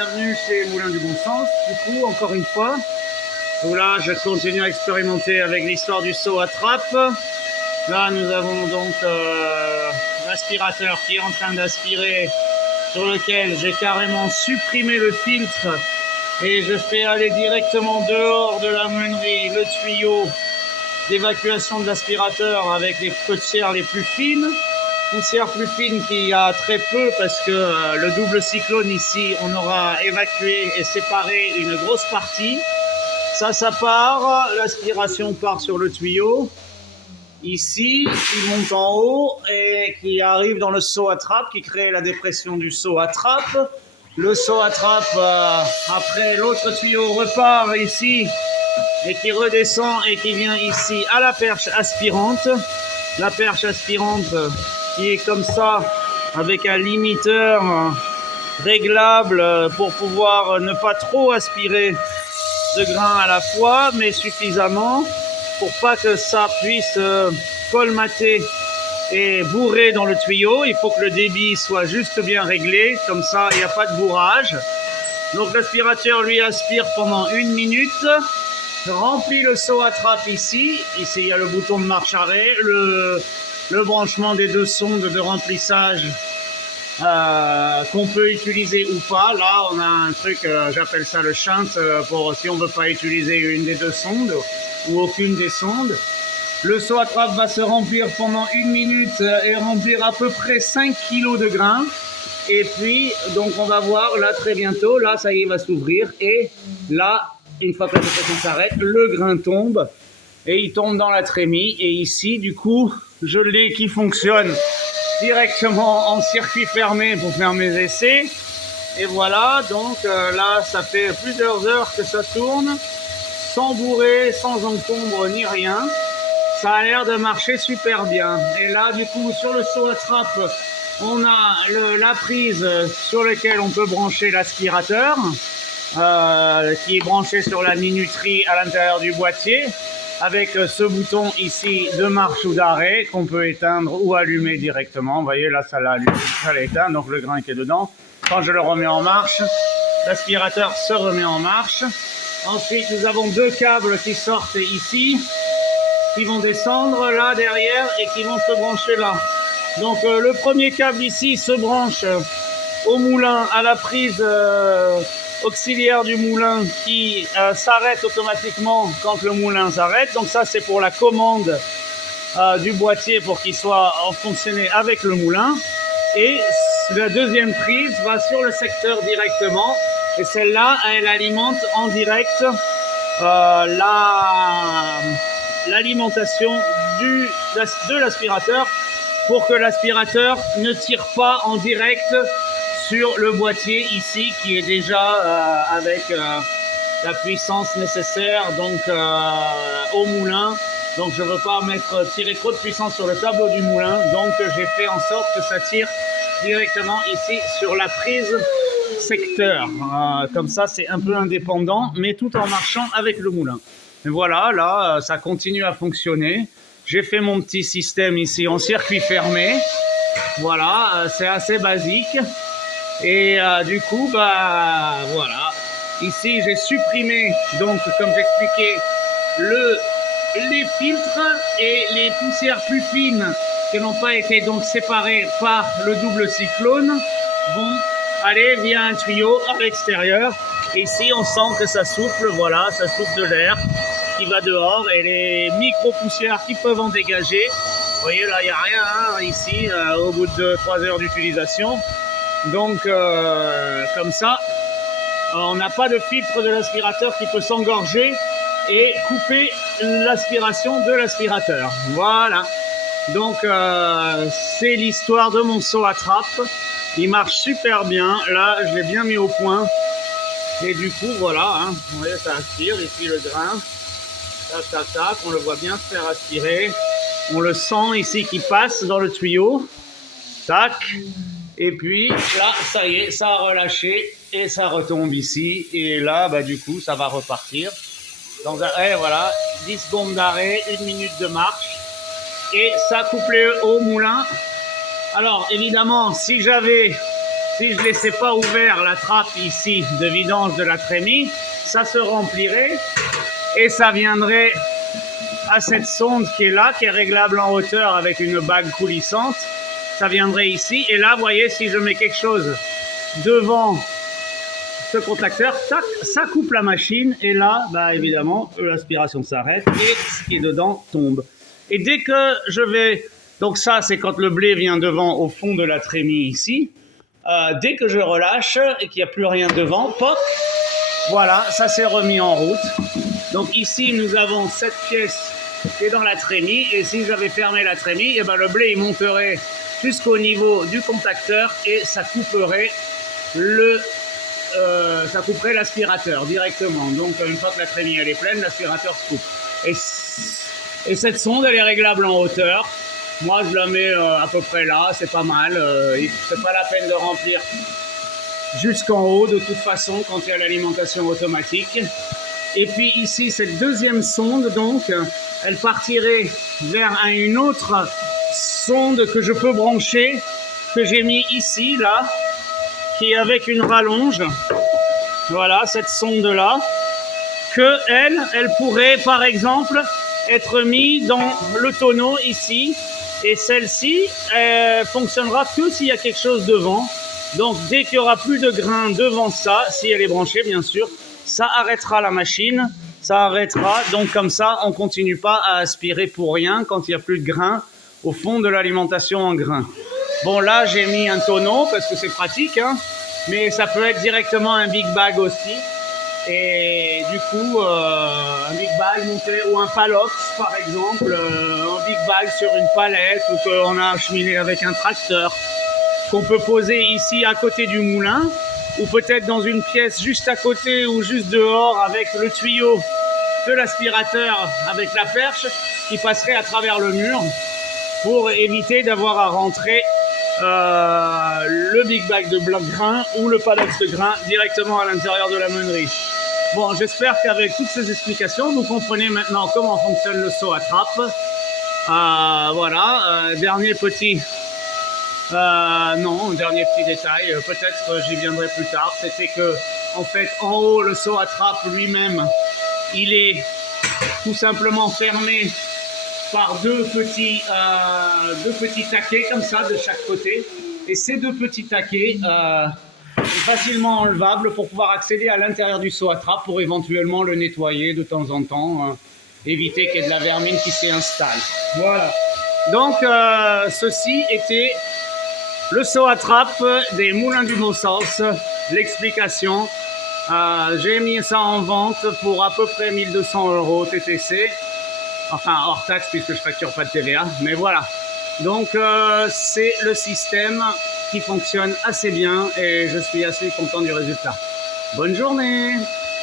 bienvenue chez Moulin du Bon Sens. Du coup, encore une fois, où là, je continue à expérimenter avec l'histoire du seau à trappe. Là, nous avons donc l'aspirateur qui est en train d'aspirer, sur lequel j'ai carrément supprimé le filtre et je fais aller directement dehors de la meunerie le tuyau d'évacuation de l'aspirateur avec les poussières les plus fines. Poussière plus fine qu'il y a très peu parce que le double cyclone ici, on aura évacué et séparé une grosse partie. Ça part, l'aspiration part sur le tuyau. Ici, il monte en haut et qui arrive dans le seau à trappe qui crée la dépression du seau à trappe. Le seau à trappe, après l'autre tuyau repart ici et qui redescend et qui vient ici à la perche aspirante. La perche aspirante qui est comme ça avec un limiteur réglable pour pouvoir ne pas trop aspirer de grains à la fois, mais suffisamment pour pas que ça puisse colmater et bourrer dans le tuyau. Il faut que le débit soit juste bien réglé, comme ça il n'y a pas de bourrage. Donc l'aspirateur lui aspire pendant 1 minute, remplit le seau à trappe ici il y a le bouton de marche arrêt, le branchement des 2 sondes de remplissage qu'on peut utiliser ou pas. Là on a un truc, j'appelle ça le shunt, pour si on ne veut pas utiliser une des 2 sondes ou aucune des sondes. Le seau à trappe va se remplir pendant 1 minute et remplir à peu près 5 kg de grains. Et puis donc on va voir là très bientôt, là ça y est, il va s'ouvrir et là, une fois que la dépression s'arrête, le grain tombe et il tombe dans la trémie. Et ici, du coup, je l'ai qui fonctionne directement en circuit fermé pour faire mes essais. Et voilà, donc là, ça fait plusieurs heures que ça tourne, sans bourrer, sans encombre ni rien. Ça a l'air de marcher super bien. Et là, du coup, sur le seau à trappe, on a la prise sur laquelle on peut brancher l'aspirateur. Qui est branché sur la minuterie à l'intérieur du boîtier avec ce bouton ici de marche ou d'arrêt qu'on peut éteindre ou allumer directement. Vous voyez là, ça l'a éteint, donc le grain qui est dedans. Quand je le remets en marche, l'aspirateur se remet en marche. Ensuite, nous avons 2 câbles qui sortent ici, qui vont descendre là derrière et qui vont se brancher là. Donc le premier câble ici se branche au moulin, à la prise auxiliaire du moulin qui s'arrête automatiquement quand le moulin s'arrête. Donc ça c'est pour la commande du boîtier pour qu'il soit fonctionné avec le moulin. Et la deuxième prise va sur le secteur directement et celle-là elle alimente en direct l'alimentation de l'aspirateur pour que l'aspirateur ne tire pas en direct sur le boîtier ici qui est déjà avec la puissance nécessaire donc au moulin. Donc je ne veux pas tirer trop de puissance sur le tableau du moulin, donc j'ai fait en sorte que ça tire directement ici sur la prise secteur. Comme ça c'est un peu indépendant mais tout en marchant avec le moulin. Et voilà, là ça continue à fonctionner. J'ai fait mon petit système ici en circuit fermé. Voilà, c'est assez basique. Et du coup, voilà. Ici, j'ai supprimé, donc, comme j'expliquais, les filtres et les poussières plus fines qui n'ont pas été donc séparées par le double cyclone vont aller via un tuyau à l'extérieur. Ici, on sent que ça souffle, voilà, ça souffle de l'air qui va dehors et les micro-poussières qui peuvent en dégager. Vous voyez, là, il n'y a rien hein, ici, au bout de 3 heures d'utilisation. Donc, comme ça, on n'a pas de filtre de l'aspirateur qui peut s'engorger et couper l'aspiration de l'aspirateur. Voilà. Donc, c'est l'histoire de mon seau à trappe. Il marche super bien. Là, je l'ai bien mis au point. Et du coup, voilà. Hein, vous voyez, ça aspire ici le grain. Tac, tac, tac. On le voit bien se faire aspirer. On le sent ici qui passe dans le tuyau. Tac. Et puis là, ça y est, ça a relâché et ça retombe ici. Et là, du coup, ça va repartir. Dans un, voilà, 10 secondes d'arrêt, 1 minute de marche. Et ça couplé au moulin. Alors, évidemment, si j'avais si je ne laissais pas ouvert la trappe ici de vidange de la trémie, ça se remplirait et ça viendrait à cette sonde qui est là, qui est réglable en hauteur avec une bague coulissante. Ça viendrait ici et là, vous voyez, si je mets quelque chose devant ce contacteur, tac, ça coupe la machine et là, bah, évidemment, l'aspiration s'arrête et ce qui est dedans tombe. Et dès que je vais... Donc ça, c'est quand le blé vient devant au fond de la trémie ici. Dès que je relâche et qu'il n'y a plus rien devant, poc, voilà, ça s'est remis en route. Donc ici, nous avons cette pièce qui est dans la trémie. Et si j'avais fermé la trémie, et ben le blé il monterait jusqu'au niveau du contacteur et ça couperait l'aspirateur directement. Donc une fois que la trémie elle est pleine, l'aspirateur se coupe. Et cette sonde, elle est réglable en hauteur. Moi, je la mets à peu près là, c'est pas mal. C'est pas la peine de remplir jusqu'en haut, de toute façon, quand il y a l'alimentation automatique. Et puis ici, cette deuxième sonde, donc, elle partirait vers une autre sonde que je peux brancher, que j'ai mis ici, là, qui est avec une rallonge. Voilà, cette sonde-là, que elle pourrait, par exemple, être mise dans le tonneau ici. Et celle-ci fonctionnera que s'il y a quelque chose devant. Donc dès qu'il n'y aura plus de grains devant ça, si elle est branchée bien sûr, ça arrêtera la machine, ça arrêtera. Donc comme ça, on ne continue pas à aspirer pour rien quand il n'y a plus de grains au fond de l'alimentation en grains. Bon là, j'ai mis un tonneau parce que c'est pratique, hein, mais ça peut être directement un big bag aussi. Et du coup, un big bag monté ou un palox par exemple, un big bag sur une palette ou qu'on a acheminé avec un tracteur, qu'on peut poser ici à côté du moulin ou peut-être dans une pièce juste à côté ou juste dehors avec le tuyau de l'aspirateur avec la perche qui passerait à travers le mur pour éviter d'avoir à rentrer le big bag de bloc grain ou le palox de grain directement à l'intérieur de la meunerie. Bon, j'espère qu'avec toutes ces explications, vous comprenez maintenant comment fonctionne le seau à trappe. Voilà, dernier petit détail, peut-être j'y viendrai plus tard, c'était que, en fait, en haut, le seau à trappe lui-même, il est tout simplement fermé par deux petits taquets comme ça de chaque côté. Et ces deux petits taquets sont facilement enlevables pour pouvoir accéder à l'intérieur du seau à trappe pour éventuellement le nettoyer de temps en temps, éviter qu'il y ait de la vermine qui s'y installe. Voilà. Donc ceci était le seau à trappe des Moulins du Bon Sens, l'explication. J'ai mis ça en vente pour à peu près 1 200 € TTC. Enfin, hors taxe, puisque je facture pas de TVA, mais voilà. Donc, c'est le système qui fonctionne assez bien et je suis assez content du résultat. Bonne journée!